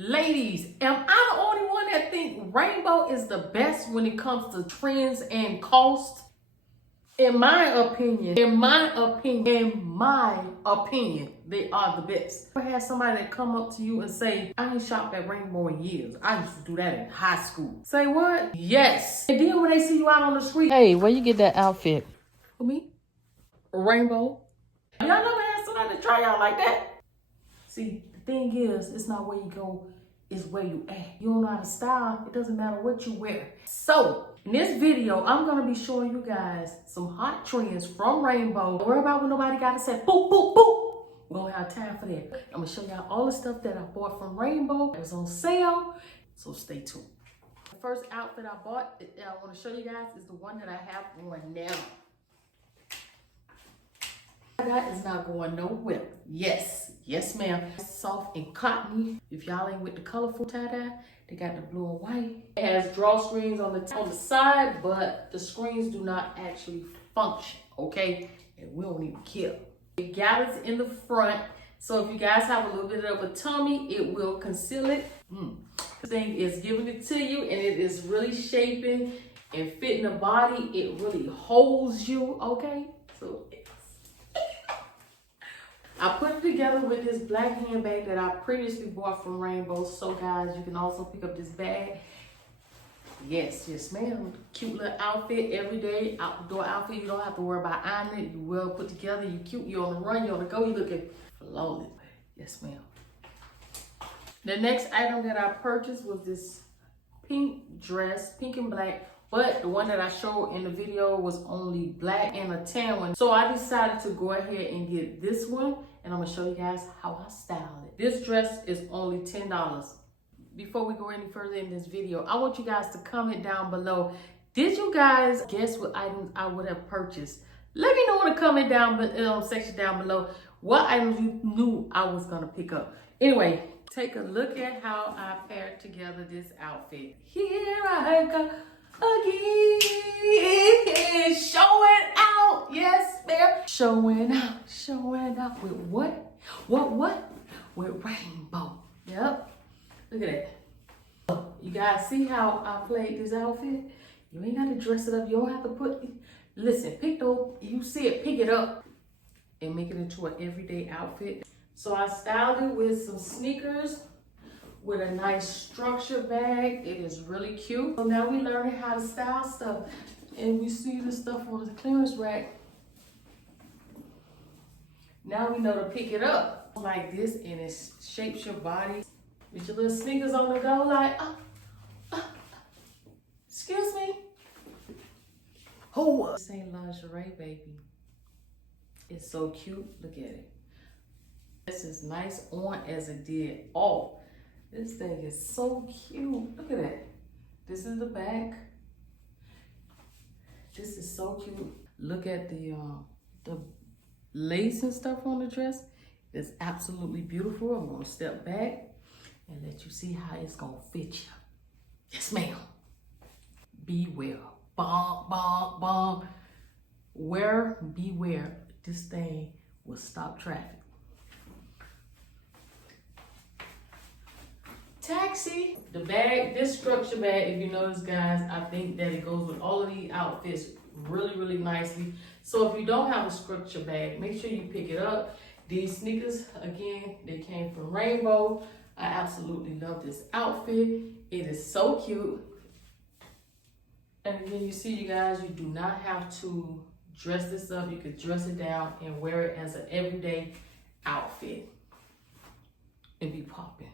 Ladies, am I the only one that think rainbow is the best when it comes to trends and cost? In my opinion, they are the best. I had somebody that come up to you and say, I ain't shopped at Rainbow in years. I used to do that in high school. Say what? Yes. And then when they see you out on the street, hey, where you get that outfit? For me? Rainbow. Y'all never had somebody to try out like that? See, the thing is, it's not where you go, it's where you at. You don't know how to style, it doesn't matter what you wear. So, in this video, I'm gonna be showing you guys some hot trends from Rainbow. Don't worry about what nobody gotta say, boop, boop, boop. We don't have time for that. I'm gonna show y'all all the stuff that I bought from Rainbow. It was on sale, so stay tuned. The first outfit I bought, that I wanna show you guys, is the one that I have on now. That is not going nowhere. Yes ma'am. Soft and cottony. If y'all ain't with the colorful tie-dye, they got the blue and white. It has drawstrings on the side, but the screens do not actually function, okay? And we don't even care. It gathers in the front, so if you guys have a little bit of a tummy, it will conceal it. This thing is giving it to you, and it is really shaping and fitting the body. It really holds you, okay? So I put it together with this black handbag that I previously bought from Rainbow. So guys, you can also pick up this bag. Yes ma'am. Cute little outfit, everyday outdoor outfit. You don't have to worry about ironing it. You well put together, you cute, you on the run, you on the go, you looking flawless. Yes ma'am. The next item that I purchased was this pink dress, pink and black. But the one that I showed in the video was only black and a tan one. So I decided to go ahead and get this one. And I'm gonna show you guys how I styled it. This dress is only $10. Before we go any further in this video, I want you guys to comment down below. Did you guys guess what items I would have purchased? Let me know in the comment section down below what items you knew I was gonna pick up. Anyway, take a look at how I paired together this outfit. Here I go. Again, showing out, yes ma'am. Showing out with what? With Rainbow. Yep, look at that. You guys see how I played this outfit? You ain't got to dress it up. You don't have to listen, you see it, pick it up and make it into an everyday outfit. So I styled it with some sneakers, with a nice structure bag. It is really cute. So now we learning how to style stuff. And we see the stuff on the clearance rack. Now we know to pick it up like this, and it shapes your body. With your little sneakers on the go, like, excuse me. Oh, this ain't lingerie, baby. It's so cute, look at it. This is nice on as it did off. This thing is so cute. Look at that. This is the back. This is so cute. Look at the lace and stuff on the dress. It's absolutely beautiful. I'm gonna step back and let you see how it's gonna fit you. Yes, ma'am. Beware. Bonk, bonk, bonk. Beware. This thing will stop traffic. Taxi. The bag, this structure bag, if you notice guys, I think that it goes with all of these outfits really nicely. So if you don't have a structure bag, make sure you pick it up. These sneakers, again, they came from Rainbow. I absolutely love this outfit. It is so cute. And again, you see, you guys, you do not have to dress this up. You could dress it down and wear it as an everyday outfit and be popping.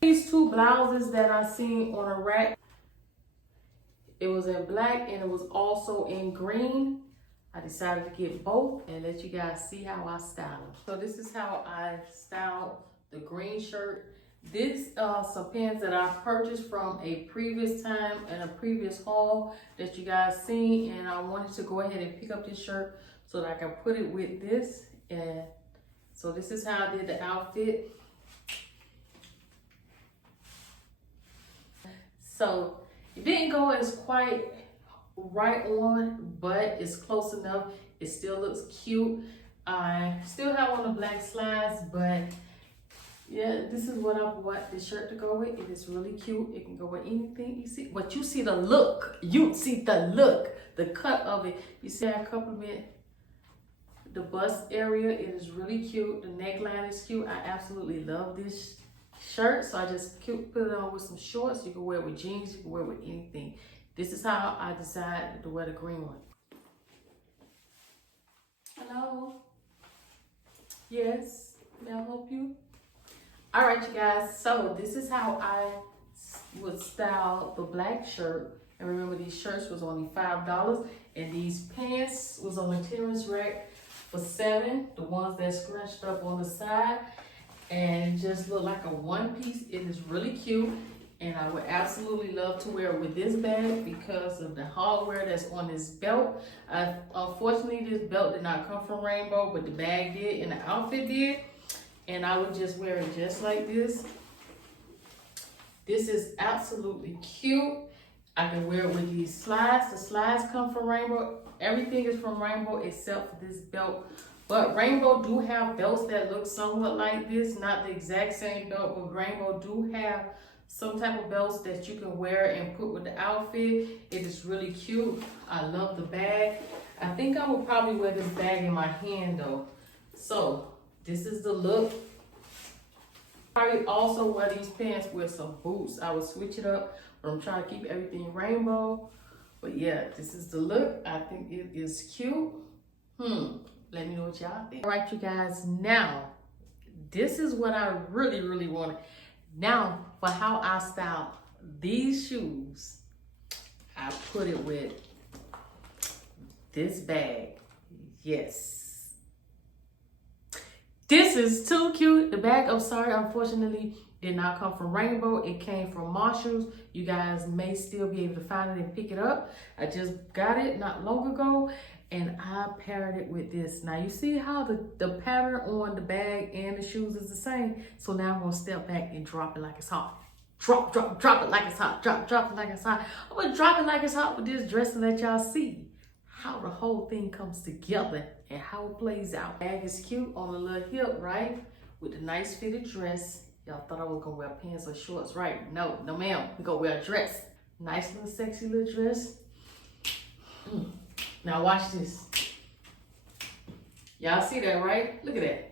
These two blouses that I seen on a rack, it was in black and it was also in green. I decided to get both and let you guys see how I style them. So this is how I styled the green shirt. This some pins that I purchased from a previous time and a previous haul that you guys seen, and I wanted to go ahead and pick up this shirt so that I can put it with this. And so this is how I did the outfit. So it didn't go as quite right on, but it's close enough. It still looks cute. I still have on the black slides, but Yeah, this is what I bought this shirt to go with. It is really cute. It can go with anything you see. But you see the look. You see the look. The cut of it. You see I compliment the bust area. It is really cute. The neckline is cute. I absolutely love this shirt. So I just put it on with some shorts. You can wear it with jeans. You can wear it with anything. This is how I decided to wear the green one. Hello. Yes. May I help you? All right, you guys. So this is how I would style the black shirt. And remember, these shirts was only $5, and these pants was on the clearance rack for $7. The ones that scrunched up on the side and just look like a one piece. It is really cute, and I would absolutely love to wear it with this bag because of the hardware that's on this belt. Unfortunately, this belt did not come from Rainbow, but the bag did and the outfit did. And I would just wear it just like this. This is absolutely cute. I can wear it with these slides. The slides come from Rainbow. Everything is from Rainbow except for this belt. But Rainbow do have belts that look somewhat like this. Not the exact same belt, but Rainbow do have some type of belts that you can wear and put with the outfit. It is really cute. I love the bag. I think I would probably wear this bag in my hand though. So this is the look. I also wear these pants with some boots. I would switch it up, but I'm trying to keep everything rainbow. But yeah, this is the look. I think it is cute. Let me know what y'all think. All right, you guys, now, this is what I really, really wanted. Now, for how I style these shoes, I put it with this bag. Yes. This is too cute. The bag, I'm sorry, unfortunately, did not come from Rainbow. It came from Marshalls. You guys may still be able to find it and pick it up. I just got it not long ago, and I paired it with this. Now, you see how the pattern on the bag and the shoes is the same? So now I'm going to step back and drop it like it's hot. Drop it like it's hot. Drop it like it's hot. I'm going to drop it like it's hot with this dress and let y'all see how the whole thing comes together and how it plays out. Bag is cute on the little hip, right? With the nice fitted dress. Y'all thought I was gonna wear pants or shorts, right? No ma'am, we gonna wear a dress. Nice little sexy little dress. Now watch this. Y'all see that, right? Look at that.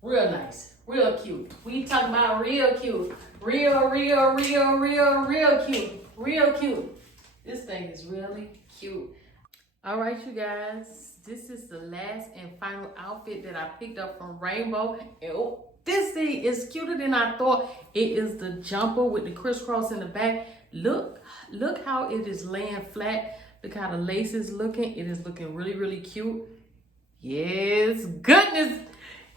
Real nice, real cute. We talking about real cute. Real cute. Real cute. This thing is really cute. All right, you guys, this is the last and final outfit that I picked up from Rainbow. And oh, this thing is cuter than I thought. It is the jumper with the crisscross in the back. Look how it is laying flat. Look how the lace is looking. It is looking really, really cute. Yes, goodness.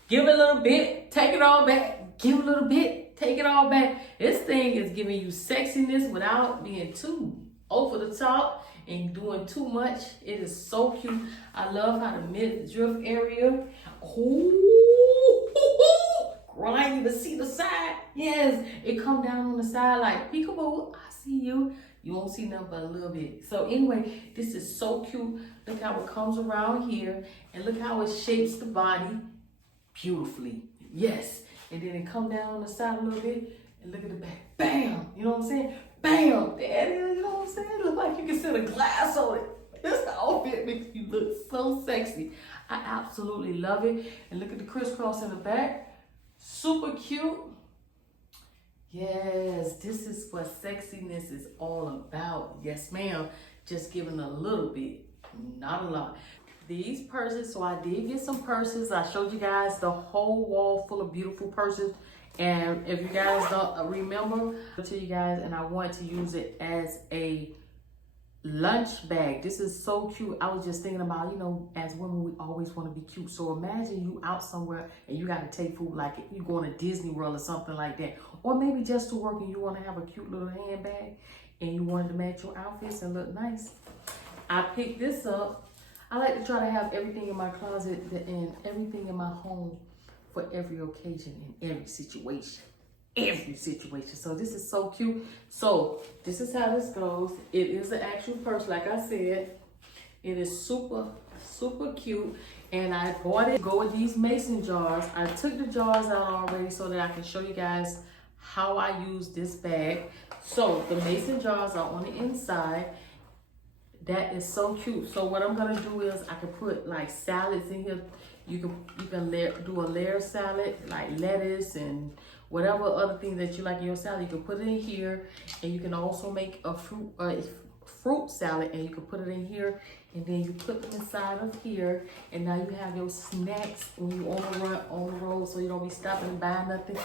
Give it a little bit, take it all back. Give it a little bit, take it all back. This thing is giving you sexiness without being too over the top and doing too much. It is so cute. I love how the mid-drift area. Oh, girl, I didn't even see the side. Yes, it come down on the side like peekaboo. I see you. You won't see nothing but a little bit. So anyway, this is so cute. Look how it comes around here, and look how it shapes the body beautifully. Yes, and then it come down on the side a little bit, and look at the back. Bam! You know what I'm saying? Bam! There it is, you know what I'm saying? It looks like you can set a glass on it. This outfit makes you look so sexy. I absolutely love it. And look at the crisscross in the back. Super cute. Yes, this is what sexiness is all about. Yes, ma'am. Just giving a little bit, not a lot. These purses, so I did get some purses. I showed you guys the whole wall full of beautiful purses. And if you guys don't remember, I'll tell you guys, and I want to use it as a lunch bag. This is so cute. I was just thinking about, you know, as women, we always want to be cute. So imagine you out somewhere and you got to take food, like you going to Disney World or something like that. Or maybe just to work and you want to have a cute little handbag and you wanted to match your outfits and look nice. I picked this up. I like to try to have everything in my closet and everything in my home for every occasion and every situation. So this is so cute. So this is how this goes. It is an actual purse, like I said. It is super, super cute. And I bought it, go with these mason jars. I took the jars out already so that I can show you guys how I use this bag. So the mason jars are on the inside. That is so cute. So what I'm gonna do is I can put like salads in here. You can do a layer salad, like lettuce and whatever other things that you like in your salad. You can put it in here, and you can also make a fruit salad, and you can put it in here, and then you put them inside of here, and now you have your snacks when you on the road, so you don't be stopping and buying nothing.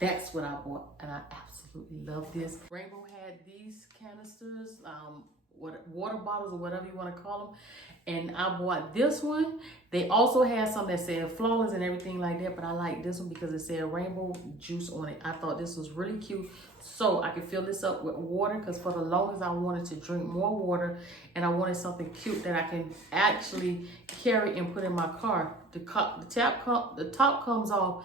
That's what I bought, and I absolutely love this. Rainbow had these canisters, water bottles or whatever you want to call them, and I bought this one. They also had some that said flawless and everything like that, but I like this one because it said rainbow juice on it. I thought this was really cute, so I could fill this up with water, because for the longest I wanted to drink more water, and I wanted something cute that I can actually carry and put in my car. The top comes off,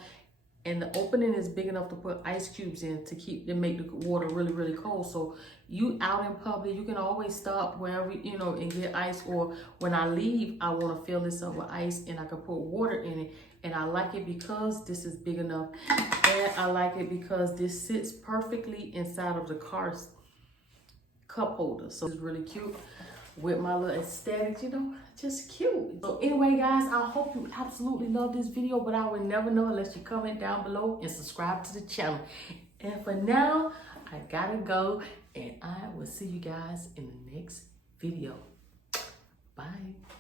and the opening is big enough to put ice cubes in to make the water really, really cold. So you out in public, you can always stop wherever, you know, and get ice. Or when I leave, I want to fill this up with ice, and I can put water in it. And I like it because this is big enough. And I like it because this sits perfectly inside of the car's cup holder. So it's really cute with my little aesthetic, you know, just cute. So anyway, guys, I hope you absolutely love this video, but I would never know unless you comment down below and subscribe to the channel. And for now, I gotta go, and I will see you guys in the next video. Bye.